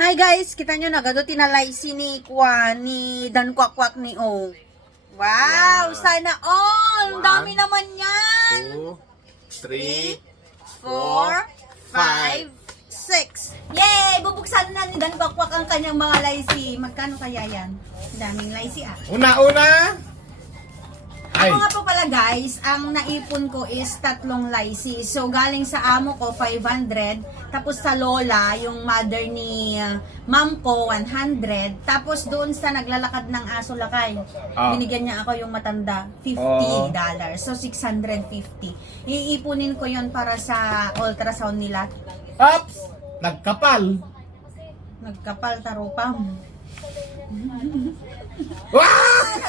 Hi guys, kita nyo nagado tinalaisi ni Kwan ni Dan Kwakwak ni O. Wow, sana all. Ang dami naman yan. 2, 3, 4, 5, 6. Yay! Bubuksan na ni Dan Kwakwak ang kanyang mga laisi. Magkano kaya yan? Ang daming laisi ah. Una-una. Ako nga po pala guys, ang naipon ko is 3 laisi. So galing sa amo ko 500, tapos sa lola, yung mother ni mom ko 100, tapos doon sa naglalakad ng aso lakay, binigyan niya ako yung matanda $50. So 650. Iipunin ko yon para sa ultrasound nila. Ops! Nagkapal. Nagkapal tarupam. Wow!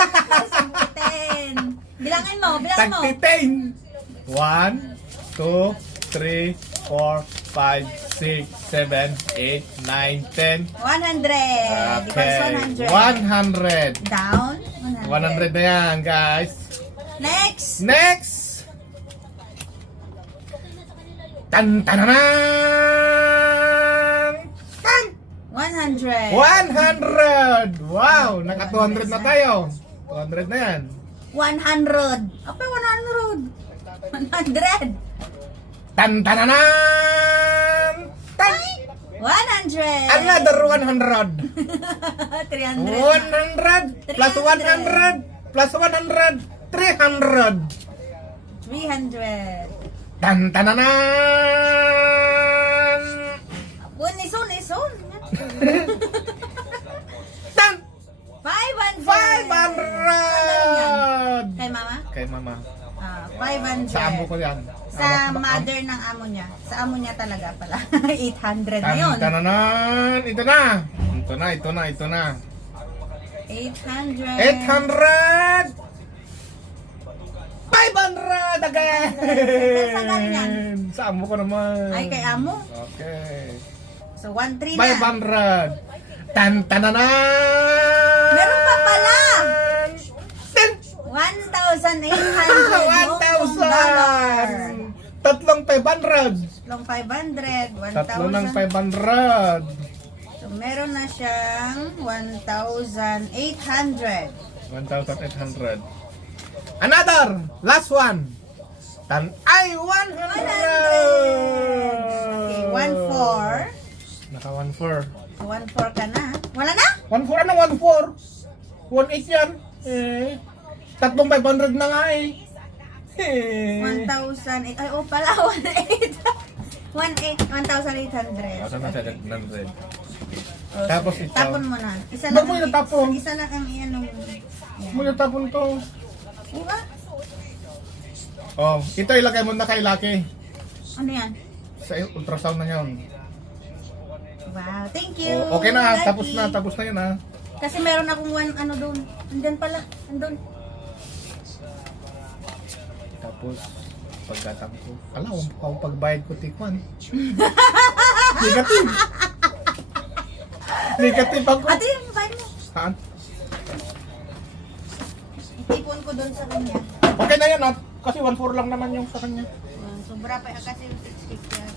Bilangin mo, bilangin mo. Tagtitain. 1, 2, 3, 4, 5, 6, 7, 8, 9, 10. 100. Because 100. 100. Down. 100 na yan, guys. Next. Next! Tan-tananan! Tan! 100. 100! Wow! Naka 200 na tayo. 200 na yan. 100. Apa 100? 100. Tan-tananan! Tan! 100. Another 100. 300. 100 plus 100 plus 100 300. 300. Tan-tananan! Unison. Tan! 500. 500! Kay mama? Kay mama. 500. Sa amo ko yan. Sa mother ng amo niya. Sa amo niya talaga pala. 800 na yun. Tan-tananan! Ito na! Ito na. 800. 800! 500 again! Saan galing yan? Sa amo ko naman. Ay, kay amo? Okay. So, 1-3 na. 500! Tan-tananan! Meron pa pala! Tan! 1,800. 1,000! Tatlong 500! Tatlong 500. 1,000. Tatlo ng 500! So, meron na siyang 1,800. 1,800. Another! Last one! Ay! 100! Okay, 1,400. Naka 1,400. 1,400 ka na. Wala na? 1,400 ano 1,400? 1,800 yan. Tatlong 500 na nga eh. 1,008. Ay, oh pala, 1,800. 1,800. Asa na sa 100? Tapos ito. Tapon mo na. Isa Ba't lang mo itatapon? Isa lang ang iyan ng... Mo yung tapon to. Diba? Oh, ito ilagay mo na kay Lucky. Ano yan? Sa ultrasound na yun. Wow, thank you. Oh, okay na, Lucky. tapos na yun ha. Kasi meron akong ano doon. Andyan pala. Andun. Tapos, pagkatang ko. Alam mo, pagbayad ko tikwan. Negative. Negative ako. Ate, yung babae mo. Haan? Itipon ko doon sa kanya. Okay na yan ha. Kasi 1,400 lang naman yung sa kanya. Sobra pa kasi yung 650.